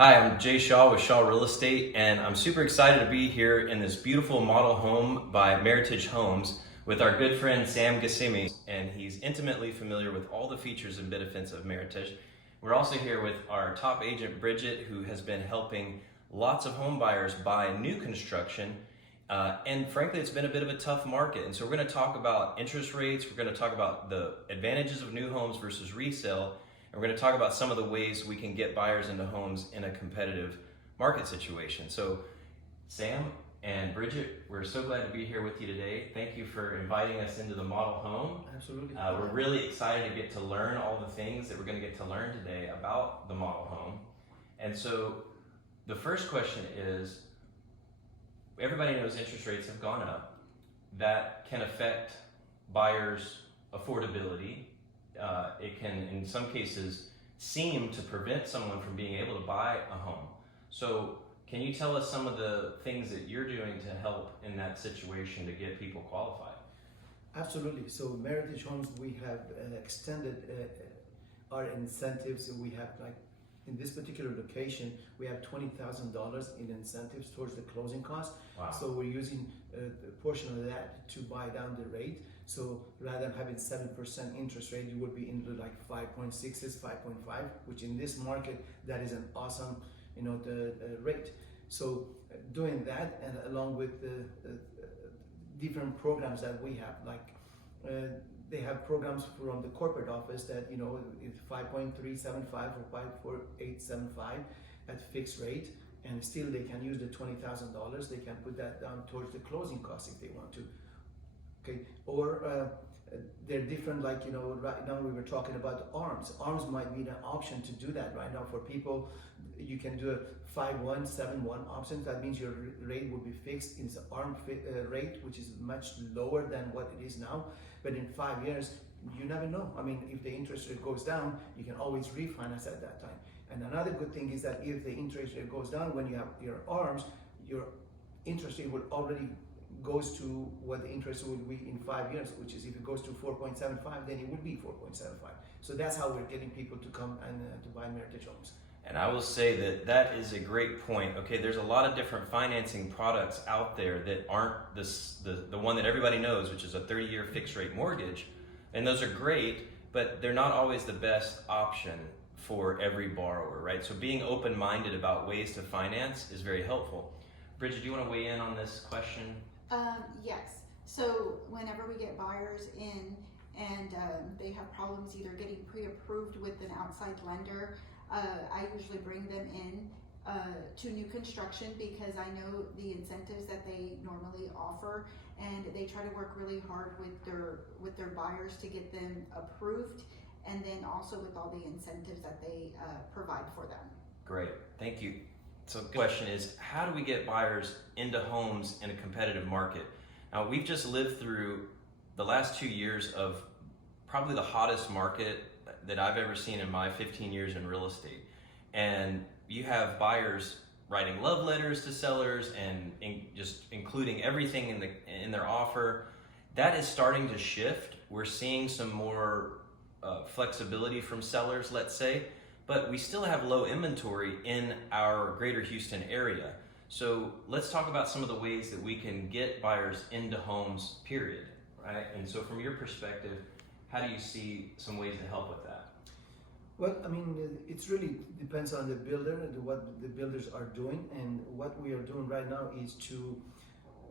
Hi, I'm Jay Shaw with Shaw Real Estate, and I'm super excited to be here in this beautiful model home by Meritage Homes with our good friend Sam Gassimi, and he's intimately familiar with all the features and benefits of Meritage. We're also here with our top agent, Bridgette, who has been helping lots of home buyers buy new construction. And frankly, it's been a bit of a tough market. And so we're going to talk about interest rates. We're going to talk about the advantages of new homes versus resale. And we're going to talk about some of the ways we can get buyers into homes in a competitive market situation. So Sam and Bridgette, we're so glad to be here with you today. Thank you for inviting us into the model home. Absolutely. We're really excited to get to learn all the things that we're going to get to learn today about the model home. And so the first question is, everybody knows interest rates have gone up. That can affect buyers' affordability. It can, in some cases, seem to prevent someone from being able to buy a home. So can you tell us some of the things that you're doing to help in that situation to get people qualified? Absolutely. So Meritage Homes, we have extended our incentives. We have, like, in this particular location, we have $20,000 in incentives towards the closing cost. Wow. So we're using a portion of that to buy down the rate. So rather than having 7% interest rate, you would be into like 5.6s, 5.5, which in this market, that is an awesome, the rate. So doing that, and along with the different programs that we have, like they have programs from the corporate office that it's 5.375 or 5.4875 at fixed rate, and still they can use the $20,000. They can put that down towards the closing costs if they want to. Okay, or they're different, like right now we were talking about arms. Arms might be an option to do that right now for people. You can do a 5.171 option. That means your rate will be fixed. It's an arm rate, which is much lower than what it is now. But in 5 years, you never know. I mean, if the interest rate goes down, you can always refinance at that time. And another good thing is that if the interest rate goes down, when you have your arms, your interest rate will already goes to what the interest would be in 5 years, which is if it goes to 4.75, then it would be 4.75. So that's how we're getting people to come and to buy Meritage Homes. And I will say that that is a great point. Okay, there's a lot of different financing products out there that aren't the one that everybody knows, which is a 30-year fixed rate mortgage. And those are great, but they're not always the best option for every borrower, right? So being open-minded about ways to finance is very helpful. Bridgette, do you want to weigh in on this question? Yes. So whenever we get buyers in and they have problems either getting pre-approved with an outside lender, I usually bring them in to new construction because I know the incentives that they normally offer, and they try to work really hard with their buyers to get them approved, and then also with all the incentives that they provide for them. Great, thank you. So the question is, how do we get buyers into homes in a competitive market? Now, we've just lived through the last 2 years of probably the hottest market that I've ever seen in my 15 years in real estate. And you have buyers writing love letters to sellers and just including everything in their offer. That is starting to shift. We're seeing some more flexibility from sellers, let's say, but we still have low inventory in our greater Houston area. So let's talk about some of the ways that we can get buyers into homes, period, right? And so from your perspective, how do you see some ways to help with that? Well, I mean, it's really depends on the builder and what the builders are doing. And what we are doing right now is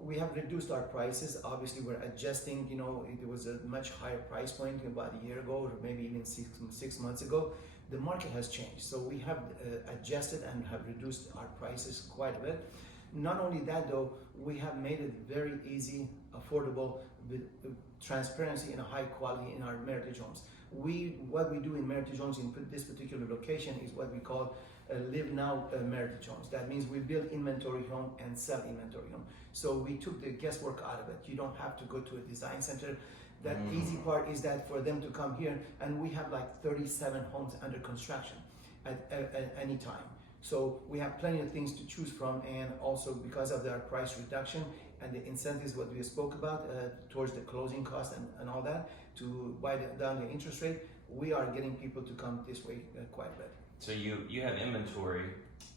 we have reduced our prices. Obviously, we're adjusting. It was a much higher price point about a year ago, or maybe even six months ago. The market has changed, so we have adjusted and have reduced our prices quite a bit. Not only that, though, we have made it very easy, affordable, with transparency and a high quality in our Meritage Homes. What we do in Meritage Homes in this particular location is what we call Live Now Meritage Homes. That means we build inventory home and sell inventory home. So we took the guesswork out of it. You don't have to go to a design center. That easy part is that for them to come here, and we have like 37 homes under construction at any time. So we have plenty of things to choose from, and also because of their price reduction and the incentives what we spoke about towards the closing cost and all that to buy down the interest rate, we are getting people to come this way quite a bit. So you have inventory,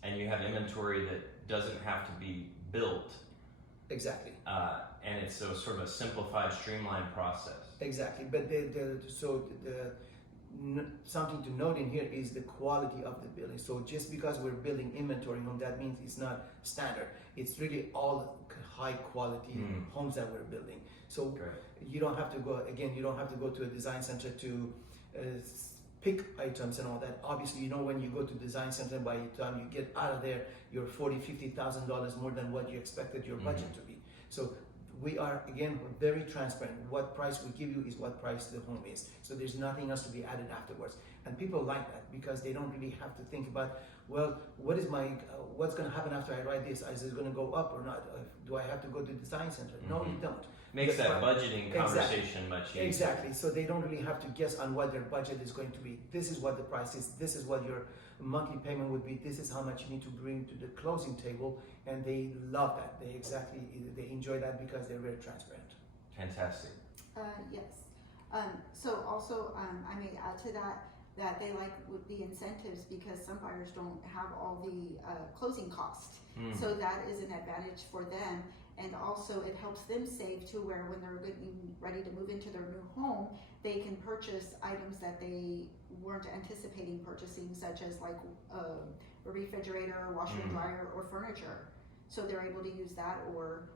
and you have inventory that doesn't have to be built, Exactly. and it's sort of a simplified, streamlined process. Exactly, but something to note in here is the quality of the building. So just because we're building inventory home, that means it's not standard. It's really all high quality homes that we're building. So Great. you don't have to go, again, you don't have to go to a design center to pick items and all that. Obviously, when you go to design center, by the time you get out of there, you're $40,000-$50,000 more than what you expected your budget to be. So we are, again, very transparent. What price we give you is what price the home is. So there's nothing else to be added afterwards. And people like that because they don't really have to think about, well, what's going to happen after I write this? Is it going to go up or not? Do I have to go to the design center? No, you don't. Makes that budgeting conversation much easier. Exactly. So they don't really have to guess on what their budget is going to be. This is what the price is. This is what your monthly payment would be. This is how much you need to bring to the closing table, and they love that. They enjoy that because they're very transparent. Fantastic. Yes. So also, I may add to that they like with the incentives because some buyers don't have all the closing costs. So that is an advantage for them. And also it helps them save to where when they're getting ready to move into their new home, they can purchase items that they weren't anticipating purchasing, such as like a refrigerator, washer and dryer, or furniture. So they're able to use that, or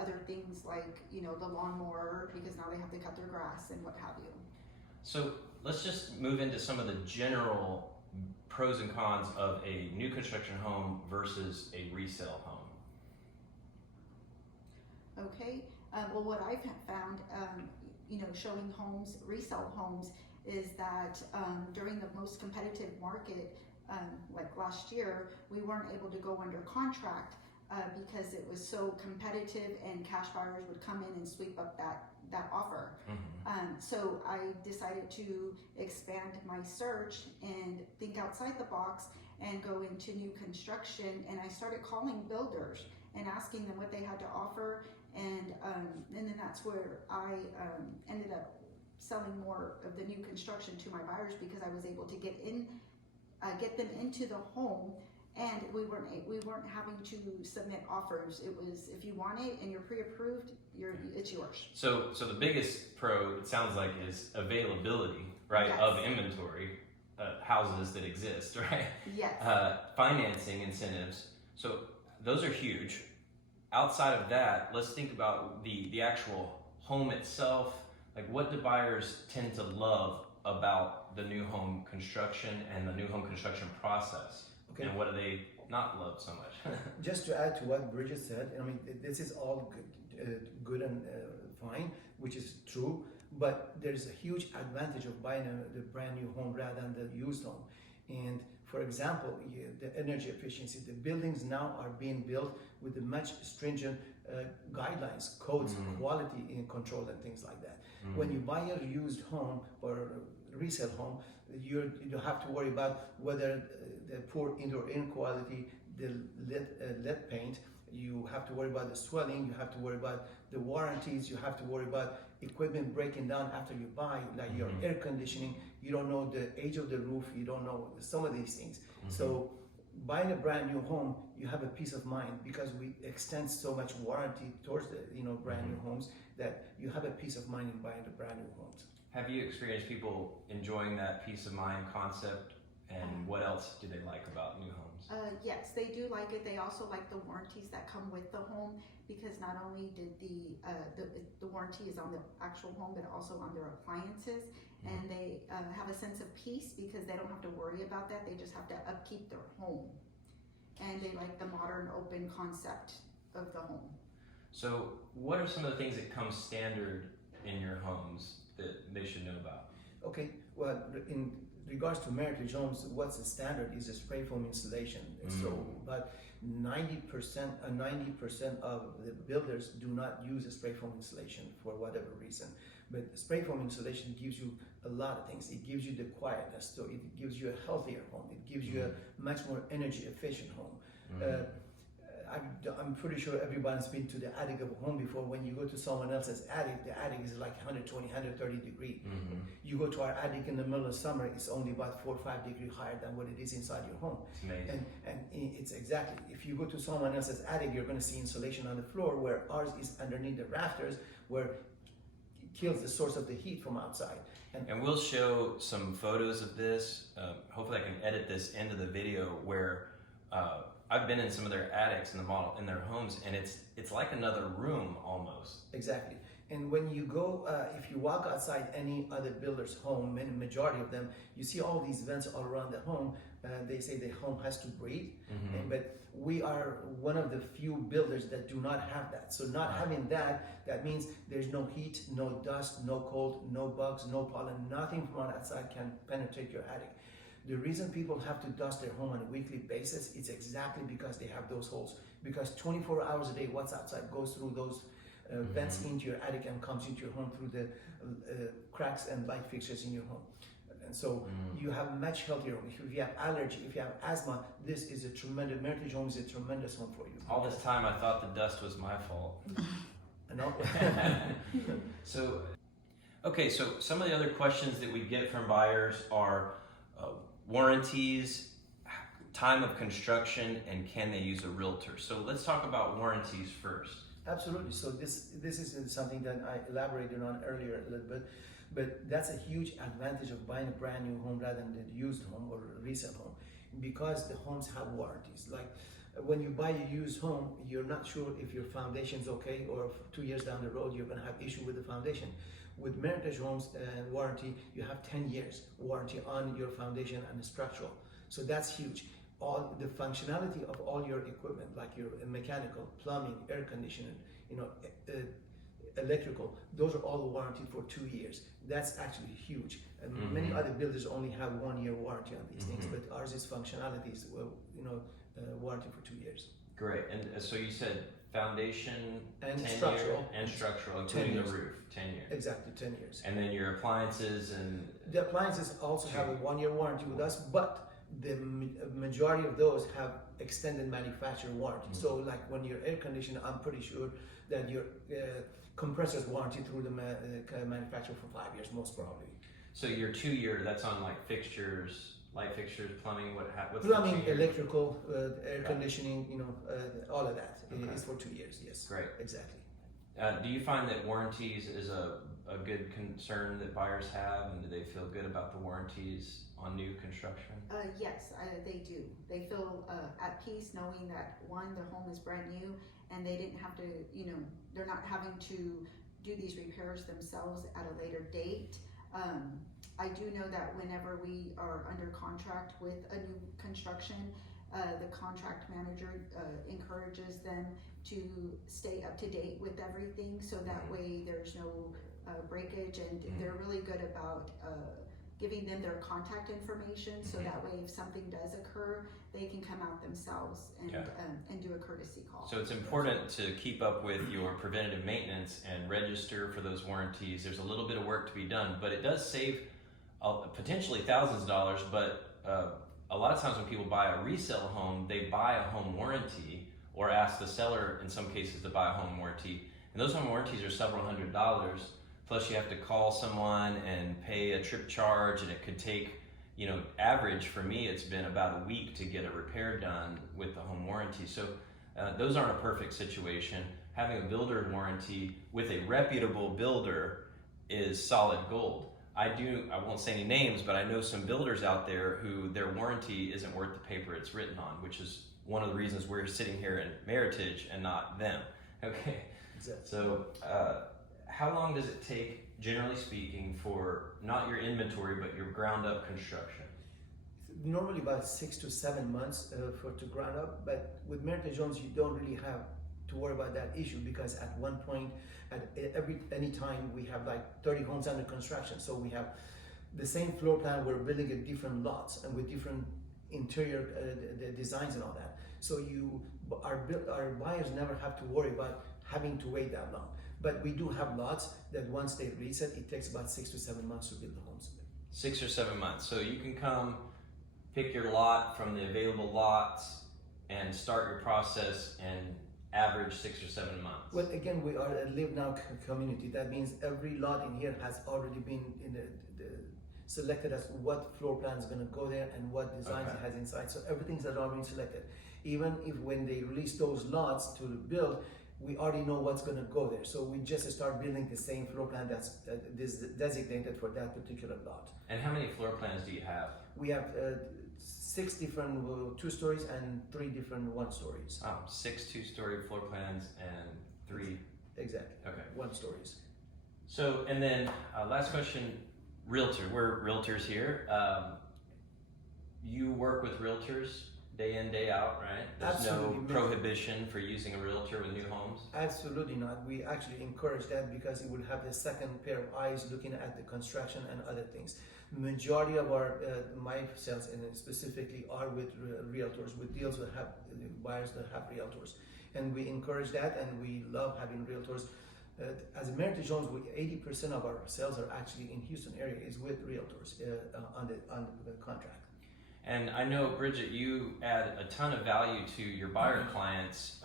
other things like the lawnmower, because now they have to cut their grass and what have you. So let's just move into some of the general pros and cons of a new construction home versus a resale home. Okay, well, what I've found, showing homes, resale homes, is that during the most competitive market, like last year, we weren't able to go under contract because it was so competitive, and cash buyers would come in and sweep up that offer. So I decided to expand my search and think outside the box and go into new construction, and I started calling builders and asking them what they had to offer. And then that's where I ended up selling more of the new construction to my buyers, because I was able to get them into the home, and we weren't having to submit offers. It was, if you want it and you're pre-approved, it's yours. So the biggest pro, it sounds like, is availability, right? Yes. Of inventory, houses that exist, right? Yes. Financing incentives. So those are huge. Outside of that, let's think about the actual home itself. Like, what do buyers tend to love about the new home construction and the new home construction process? Okay. And what do they not love so much? Just to add to what Bridgette said, I mean, this is all good and fine, which is true, but there's a huge advantage of buying the brand new home rather than the used home. And for example, the energy efficiency, the buildings now are being built with the much stringent guidelines, codes, quality in control and things like that. When you buy a used home or a resale home, you have to worry about whether the poor indoor air quality, the lead paint, you have to worry about the swelling, you have to worry about the warranties, you have to worry about equipment breaking down after you buy, like your air conditioning. You don't know the age of the roof, you don't know some of these things. So buying a brand new home, you have a peace of mind, because we extend so much warranty towards the brand new homes, that you have a peace of mind in buying the brand new homes. Have you experienced people enjoying that peace of mind concept, and what else do they like about new homes? Yes, they do like it. They also like the warranties that come with the home, because not only did the warranty is on the actual home, but also on their appliances, and they have a sense of peace because they don't have to worry about that. They just have to upkeep their home, and they like the modern, open concept of the home. So, what are some of the things that come standard in your homes that they should know about? Okay, well, in regards to Meritage homes, what's the standard is a spray foam insulation. So about 90% of the builders do not use a spray foam insulation for whatever reason. But spray foam insulation gives you a lot of things. It gives you the quietness, so it gives you a healthier home. It gives you a much more energy efficient home. I'm pretty sure everybody's been to the attic of a home before. When you go to someone else's attic, the attic is like 120, 130 degree. Mm-hmm. You go to our attic in the middle of summer, it's only about 4 or 5 degrees higher than what it is inside your home. It's amazing. And it's exactly, if you go to someone else's attic, you're going to see insulation on the floor, where ours is underneath the rafters, where it kills the source of the heat from outside. And we'll show some photos of this. Hopefully I can edit this into the video where I've been in some of their attics in their homes, and it's like another room almost. Exactly. And when you go, if you walk outside any other builder's home, and majority of them, you see all these vents all around the home. They say the home has to breathe, but we are one of the few builders that do not have that. So not having that means there's no heat, no dust, no cold, no bugs, no pollen, nothing from outside can penetrate your attic. The reason people have to dust their home on a weekly basis is exactly because they have those holes. Because 24 hours a day, what's outside goes through those vents into your attic and comes into your home through the cracks and light fixtures in your home. And so you have a much healthier home. If you have allergy, if you have asthma, this is a tremendous, Meritage Home is a tremendous home for you. All this time I thought the dust was my fault. No. So some of the other questions that we get from buyers are warranties, time of construction, and can they use a realtor? So let's talk about warranties first. Absolutely. So this is something that I elaborated on earlier a little bit, but that's a huge advantage of buying a brand new home rather than a used home or a resale home, because the homes have warranties. Like when you buy a used home, you're not sure if your foundation's okay, or if 2 years down the road you're going to have issue with the foundation. With Meritage Homes and warranty, you have 10 years warranty on your foundation and structural. So that's huge. All the functionality of all your equipment, like your mechanical, plumbing, air conditioning, electrical, those are all warranted for 2 years. That's actually huge. And many other builders only have 1 year warranty on these things, but ours is functionality is warranty for 2 years. Great. And so you said foundation and 10 structural year, and structural, including the roof, 10 years. Exactly, 10 years. And then your appliances and the appliances also have a 1 year warranty with us, but the majority of those have extended manufacturer warranty. So like when your air conditioner, I'm pretty sure that your compressor's warranty through the manufacturer for 5 years, most probably. So your 2 year, that's on like fixtures, light fixtures, plumbing, what's plumbing, the 2 year? electrical, air conditioning, all of that is for 2 years. Yes. Great. Exactly. Do you find that warranties is a good concern that buyers have, and do they feel good about the warranties on new construction? Yes, they do. They feel at peace knowing that one, their home is brand new and they didn't have to, they're not having to do these repairs themselves at a later date. I do know that whenever we are under contract with a new construction, the contract manager encourages them to stay up to date with everything, so that way there's no breakage, and they're really good about giving them their contact information, so that way if something does occur, they can come out themselves and do a courtesy call. So it's important to keep up with your preventative maintenance and register for those warranties. There's a little bit of work to be done, but it does save potentially thousands of dollars. But a lot of times when people buy a resale home, they buy a home warranty or ask the seller in some cases to buy a home warranty. And those home warranties are several $100s. Plus you have to call someone and pay a trip charge, and it could take, average for me, it's been about a week to get a repair done with the home warranty. So those aren't a perfect situation. Having a builder warranty with a reputable builder is solid gold. I won't say any names, but I know some builders out there who their warranty isn't worth the paper it's written on, which is one of the reasons we're sitting here in Meritage and not them. Okay. Exactly. So how long does it take, generally speaking, for not your inventory, but your ground up construction? Normally about 6 to 7 months to ground up, but with Meritage Homes, you don't really have to worry about that issue, because at one point, at any time, we have like 30 homes under construction. So we have the same floor plan, we're building at different lots and with different interior designs and all that. So our buyers never have to worry about having to wait that long. But we do have lots that once they reset, it takes about 6 to 7 months to build the homes. 6 or 7 months. So you can come pick your lot from the available lots, and start your process in average 6 or 7 months? Well, again, we are a live now community. That means every lot in here has already been selected as what floor plan is going to go there and what designs it has inside. So everything's already selected. Even if when they release those lots to build, we already know what's going to go there. So we just start building the same floor plan that's designated for that particular lot. And how many floor plans do you have? We have 6 different 2 stories and 3 different 1 stories. 6 2-story floor plans and 3. Exactly. Okay. 1 stories. So, and then last question, realtor. We're realtors here. You work with realtors day in, day out, right? There's Absolutely. no prohibition for using a realtor with new homes? Absolutely not. We actually encourage that because it will have a second pair of eyes looking at the construction and other things. Majority of our my sales and specifically are with realtors, with deals that have buyers that have realtors, and we encourage that, and we love having realtors. As Meritage Homes, 80% of our sales are actually in Houston area is with realtors on the contract. And I know, Bridgette, you add a ton of value to your buyer clients,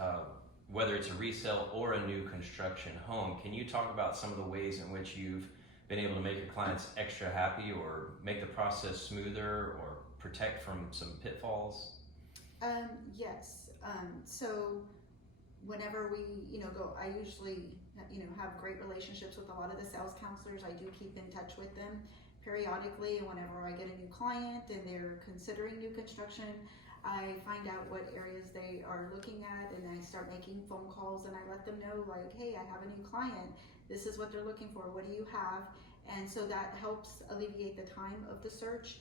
whether it's a resale or a new construction home. Can you talk about some of the ways in which you've been able to make your clients extra happy or make the process smoother or protect from some pitfalls? Yes. So whenever we, go, I usually, have great relationships with a lot of the sales counselors. I do keep in touch with them periodically, and whenever I get a new client and they're considering new construction, I find out what areas they are looking at, and I start making phone calls, and I let them know, like, hey, I have a new client. This is what they're looking for. What do you have? And so that helps alleviate the time of the search.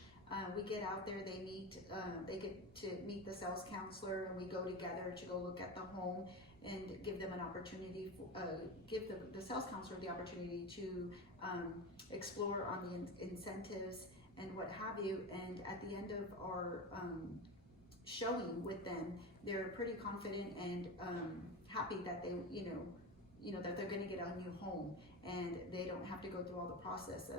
We get out there, they get to meet the sales counselor, and we go together to go look at the home and give them an opportunity, give the sales counselor the opportunity to explore on the incentives and what have you. And at the end of our showing with them, they're pretty confident and happy that they, that they're going to get a new home, and they don't have to go through all the process of,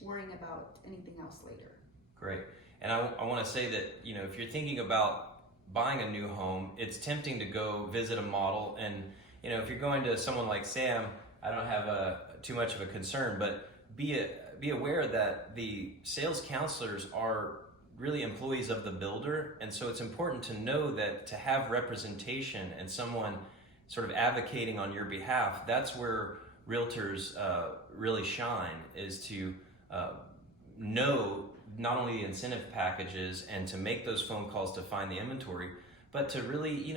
worrying about anything else later. Great. And I want to say that, if you're thinking about buying a new home, it's tempting to go visit a model. And, if you're going to someone like Sam, I don't have too much of a concern, but be aware that the sales counselors are really employees of the builder. And so it's important to know that to have representation and someone sort of advocating on your behalf, that's where realtors really shine, is to know not only the incentive packages and to make those phone calls to find the inventory, but to really,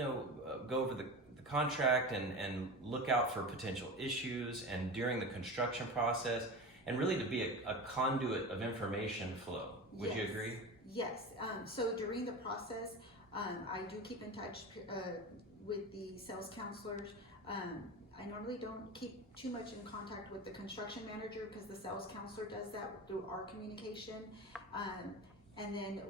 go over the contract and look out for potential issues and during the construction process, and really to be a conduit of information flow. Would you agree? Yes. So during the process, I do keep in touch with the sales counselors. I normally don't keep too much in contact with the construction manager because the sales counselor does that through our communication. And then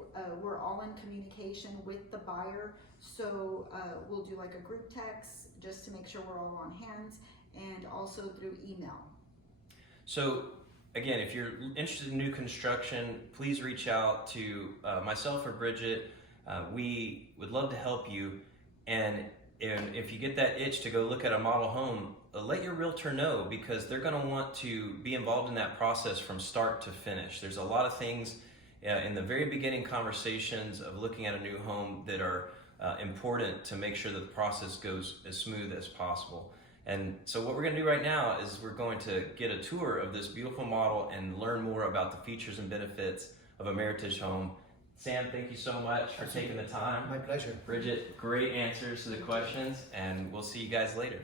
we're all in communication with the buyer. So we'll do like a group text just to make sure we're all on hands, and also through email. So again, if you're interested in new construction, please reach out to myself or Bridgette. We would love to help you. And if you get that itch to go look at a model home, let your realtor know, because they're going to want to be involved in that process from start to finish. There's a lot of things in the very beginning conversations of looking at a new home that are important to make sure that the process goes as smooth as possible. And so what we're going to do right now is we're going to get a tour of this beautiful model and learn more about the features and benefits of a Meritage home. Sam, thank you so much for taking the time. My pleasure. Bridgette, great answers to the questions, and we'll see you guys later.